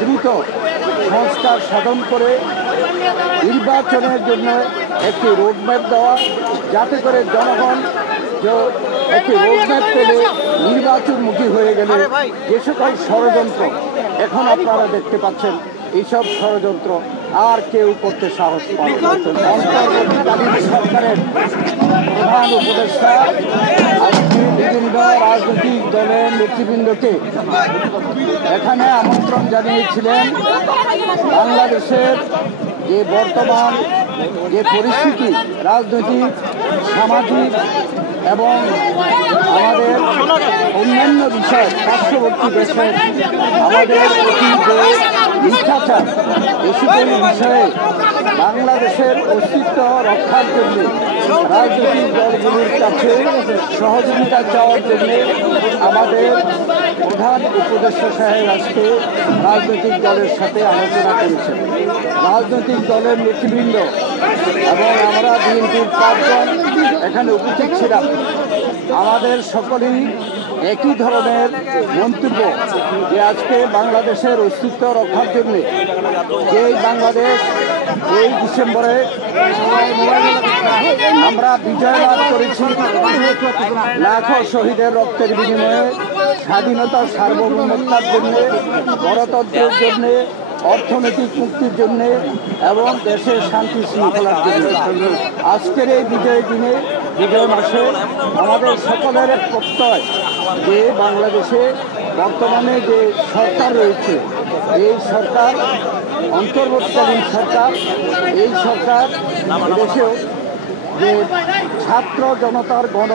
দ্রুত সংস্কার সাধন করে নির্বাচনের জন্য একটি রোডম্যাপ দেওয়া, যাতে করে জনগণ একটি রোডম্যাপ পেলে নির্বাচনমুখী হয়ে গেলে যে সকল ষড়যন্ত্র এখন আপনারা দেখতে পাচ্ছেন, এইসব ষড়যন্ত্র আর কেউ করতে সাহস পায় না। অন্তর্বর্তীকালীন সরকারের প্রধান উপদেষ্টা আজকে বিভিন্ন রাজনৈতিক দলের নেতৃবৃন্দকে এখানে আমন্ত্রণ জানিয়েছিলেন বাংলাদেশের যে বর্তমান যে পরিস্থিতি, রাজনৈতিক, সামাজিক এবং আমাদের অন্যান্য বিষয়, পার্শ্ববর্তী দেশে আমাদের প্রতি যে মিথ্যাচার, এই সকল বিষয়ে বাংলাদেশের অস্তিত্ব রক্ষার জন্য রাজনৈতিক দলগুলির কাছে সহযোগিতা চাওয়ার জন্য আমাদের প্রধান উপদেষ্টা সাহেব আজকে রাজনৈতিক দলের সাথে আলোচনা করেছেন। রাজনৈতিক দলের নেতৃবৃন্দ এবং আমরা বিএনপির 5 জন এখানে উপস্থিত ছিলাম। আমাদের সকলেই একই ধরনের মন্তব্য যে আজকে বাংলাদেশের অস্তিত্ব রক্ষার জন্য যেই বাংলাদেশ এই ডিসেম্বরে আমরা বিজয় লাভ করেছি, লাখো শহীদের রক্তের বিনিময়ে স্বাধীনতা সার্বভৌমত্বের জন্য, গণতন্ত্রের জন্য, অর্থনৈতিক মুক্তির জন্য এবং দেশের শান্তি শৃঙ্খলার জন্য আজকের এই বিজয় দিনে, বিজয় মাসে আমাদের সকলের এক প্রত্যয় যে বাংলাদেশে বর্তমানে যে সরকার রয়েছে, এই সরকার অন্তর্বর্তীকালীন সরকার, এই সরকার দেশেও যে ছাত্র জনতার গণ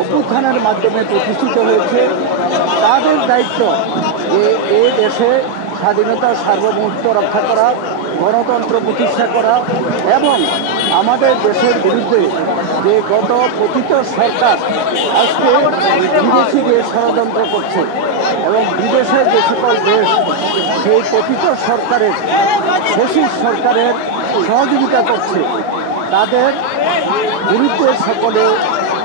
অভ্যুত্থানের মাধ্যমে প্রতিষ্ঠিত হয়েছে, তাদের দায়িত্ব যে এই দেশে স্বাধীনতা সার্বভৌমত্ব রক্ষা করা, গণতন্ত্র প্রতিষ্ঠা করা এবং আমাদের দেশের বিরুদ্ধে যে গত পতিত সরকার আজকে বিদেশি যে ষড়যন্ত্র করছে এবং বিদেশের যে সকল দেশ সেই পতিত সরকারের, ফ্যাসিস্ট সরকারের সহযোগিতা করছে, তাদের বিরুদ্ধে সকলে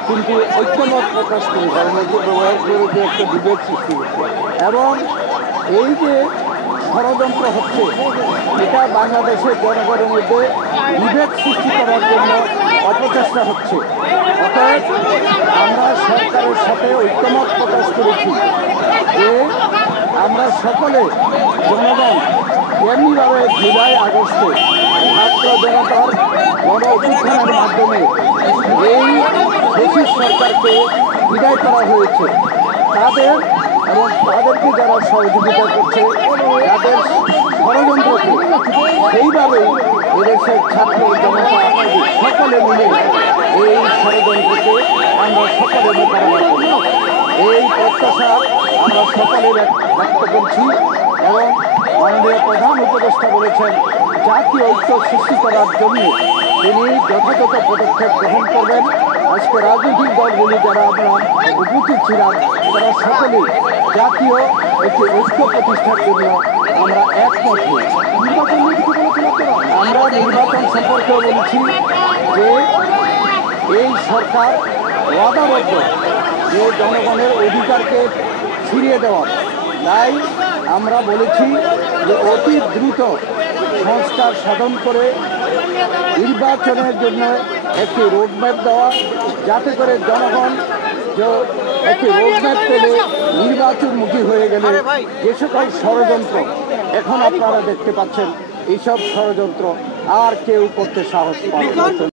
কিন্তু ঐক্যমত প্রকাশ করে ধর্মকে ব্যবহার করে যে একটা বিভেদ সৃষ্টি হচ্ছে এবং এই যে ষড়যন্ত্র হচ্ছে, এটা বাংলাদেশের জনগণের মধ্যে বিভেদ সৃষ্টি করার জন্য অপচেষ্টা হচ্ছে। অতএব আমরা সরকারের সাথে ঐক্যমত প্রকাশ করেছি যে আমরা সকলে জনগণ এমনিভাবে জুলাই আগস্টে ছাত্র জনতার গণ অভ্যুত্থানের মাধ্যমে এই দেশের সরকারকে বিদায় করা হয়েছে, তাদের এবং তাদেরকে যারা সহযোগিতা করছে তাদের ষড়যন্ত্রকে সেইভাবেই এদেশের ছাত্র জনতা সকলে মিলে এই ষড়যন্ত্রকে আমরা সকলে মোকাবেলা করি। এই প্রত্যাশা আমরা সকলে ব্যক্ত করছি এবং মাননীয় প্রধান উপদেষ্টা বলেছেন জাতীয় ঐক্য সৃষ্টি করার জন্য তিনি যথাযথ পদক্ষেপ গ্রহণ করবেন। আজকে রাজনৈতিক দলগুলি যারা আমরা উপস্থিত ছিলাম, তারা সকলেই জাতীয় একটি ঐক্য প্রতিষ্ঠার জন্য আমরা একমত হই। আমরা নির্বাচন সম্পর্কেও বলেছি যে এই সরকার ওয়াদাবদ্ধ যে জনগণের অধিকারকে ফিরিয়ে দেওয়ার, তাই আমরা বলেছি যে অতি দ্রুত সংস্কার সাধন করে নির্বাচনের জন্য একটি রোডম্যাপ দেওয়া, যাতে করে জনগণ একটি রোডম্যাপ পেলে নির্বাচনমুখী হয়ে গেলে যে সকল ষড়যন্ত্র এখন আপনারা দেখতে পাচ্ছেন, এইসব ষড়যন্ত্র আর কেউ করতে সাহস পায় না।